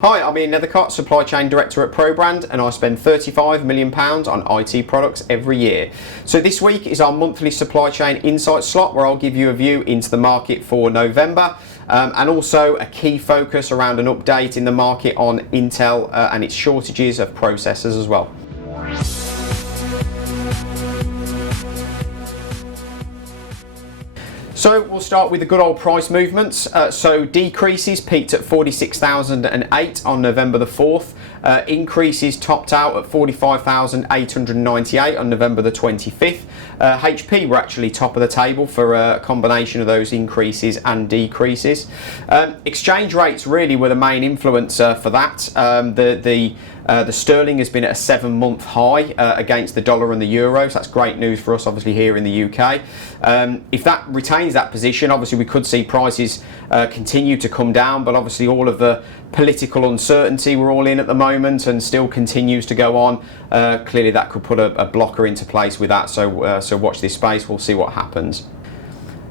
Hi, I'm Ian Nethercott, Supply Chain Director at ProBrand, and I spend £35 million on IT products every year. So this week is our monthly Supply Chain Insight slot where I'll give you a view into the market for November and also a key focus around an update in the market on Intel and its shortages of processors as well. So we'll start with the good old price movements. So decreases peaked at 46,008 on November the 4th. Increases topped out at 45,898 on November the 25th. HP were actually top of the table for a combination of those increases and decreases. Exchange rates really were the main influencer for that. The sterling has been at a 7-month high against the dollar and the euro, so that's great news for us obviously here in the UK. If that retains that position, obviously we could see prices continue to come down, but obviously all of the political uncertainty we're all in at the moment and still continues to go on, clearly that could put a blocker into place with that, so watch this space, we'll see what happens.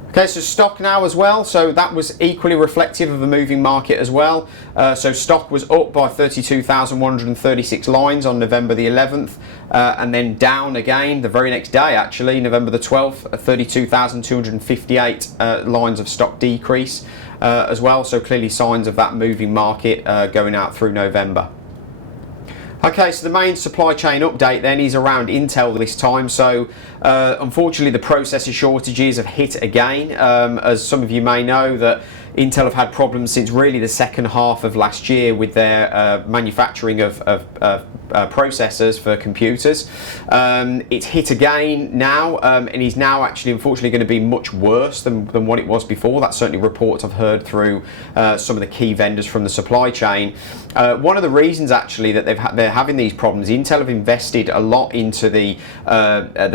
Okay, so stock now as well, so that was equally reflective of a moving market as well. So stock was up by 32,136 lines on November the 11th and then down again the very next day actually, November the 12th, 32,258 lines of stock decrease as well, so clearly signs of that moving market going out through November. Okay, so the main supply chain update then is around Intel this time. So unfortunately the processor shortages have hit again. As some of you may know, that Intel have had problems since really the second half of last year with their manufacturing of processors for computers. It's hit again now and is now actually unfortunately going to be much worse than what it was before. That's certainly reports I've heard through some of the key vendors from the supply chain. One of the reasons actually that they're having these problems, Intel have invested a lot into the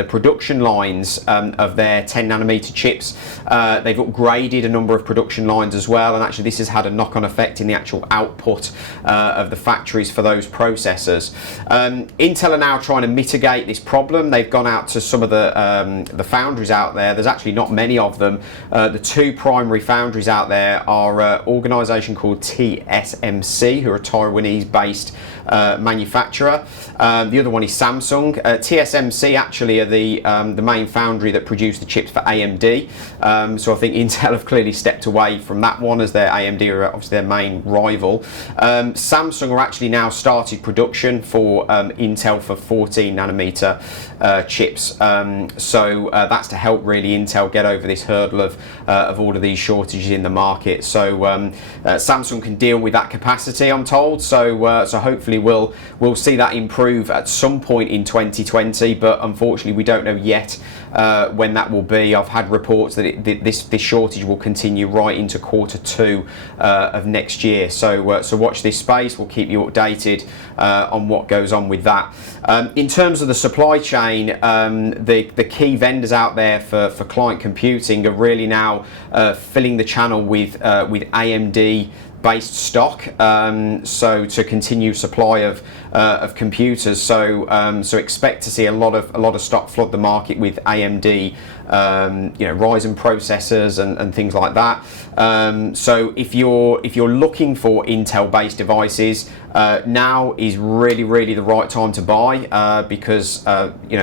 production lines of their 10nm chips. They've upgraded a number of production lines as well, and actually this has had a knock-on effect in the actual output of the factories for those processors. Intel are now trying to mitigate this problem. They've gone out to some of the foundries out there. There's actually not many of them. The two primary foundries out there are an organisation called TSMC, who are a Taiwanese-based manufacturer. The other one is Samsung. TSMC actually are the main foundry that produce the chips for AMD. So I think Intel have clearly stepped away from that one, as their AMD are obviously their main rival. Samsung are actually now started production for Intel for 14nm chips. So that's to help really Intel get over this hurdle of all of these shortages in the market. So Samsung can deal with that capacity, I'm told. So hopefully we'll see that improve at some point in 2020, but unfortunately we don't know yet when that will be. I've had reports that this shortage will continue right into Q2 of next year. So watch this space. We'll keep you updated on what goes on with that. In terms of the supply chain, the key vendors out there for client computing are really now filling the channel with AMD based stock, so to continue supply of computers. So expect to see a lot of stock flood the market with AMD, Ryzen processors and things like that. So if you're looking for Intel based devices, now is really the right time to buy because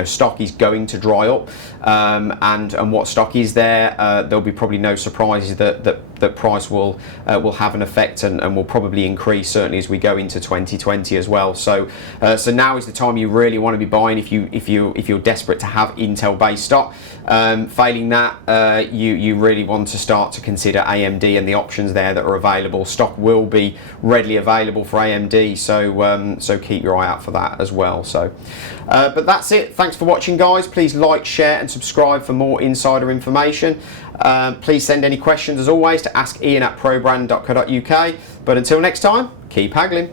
stock is going to dry up, and what stock is there, there'll be probably no surprises that price will have an effect and will probably increase certainly as we go into 2020 as well. So now is the time you really want to be buying if you're desperate to have Intel based stock. Failing that, you really want to start to consider AMD and the options there that are available. Stock will be readily available for AMD, so keep your eye out for that as well. So but that's it. Thanks for watching, guys. Please like, share and subscribe for more insider information. Please send any questions as always to askian@probrand.co.uk. But until next time, keep haggling.